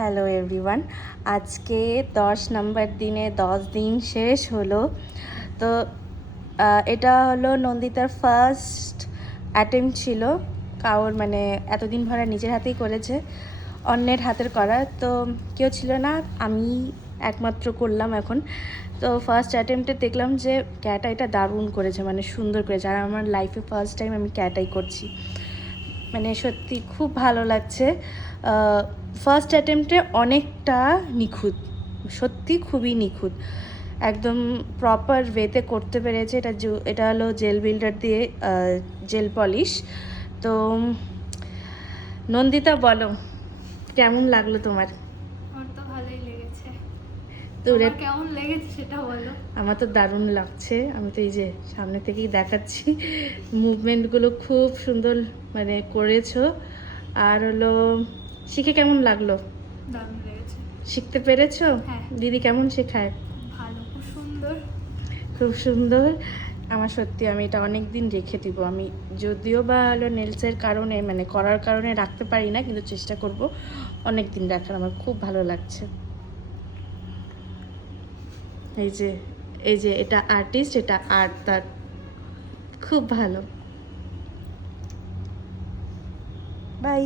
Hello everyone, আজকে 10 নম্বর দিনে 10 দিন শেষ হলো। তো এটা হলো নন্দিতার ফার্স্ট অ্যাটেম্পট ছিল কারোর, মানে এতদিন ভরা নিজের হাতেই করেছে, অন্যের হাতের করা তো কেউ ছিল না, আমি একমাত্র করলাম এখন। তো ফার্স্ট অ্যাটেম্পটে দেখলাম যে ক্যাট আইটা দারুণ করেছে, মানে সুন্দর করেছে। আর আমার লাইফে ফার্স্ট টাইম আমি ক্যাট আই করছি, মানে সত্যি খুব ভালো লাগছে। ফার্স্ট অ্যাটেম্পটে অনেকটা নিখুঁত, সত্যি খুবই নিখুঁত, একদম প্রপার ওয়েতে করতে পেরেছে। এটা হলো জেল বিল্ডার দিয়ে জেল পলিশ। তো নন্দিতা বলো, কেমন লাগলো তোমার? আমার তো ভালোই লেগেছে। তোর কেমন লেগেছে সেটা বলো। আমার তো দারুণ লাগছে, আমি তো এই যে সামনে থেকেই দেখাচ্ছি, মুভমেন্টগুলো খুব সুন্দর মানে করেছো। আর হলো শিখে কেমন লাগলো? দারুণ লেগেছে। শিখতে পেরেছো? হ্যাঁ। দিদি কেমন শেখায়? ভালো, খুব সুন্দর। খুব সুন্দর। আমার সত্যি, আমি এটা অনেক দিন রেখে দিব। আমি যদিও বা হলো নেলসের কারণে, মানে করার কারণে রাখতে পারি না, কিন্তু চেষ্টা করব অনেক দিন রাখার। আমার খুব ভালো লাগছে। এই যে এটা আর্টিস্ট, এটা আর্ট, তার খুব ভালো। বাই।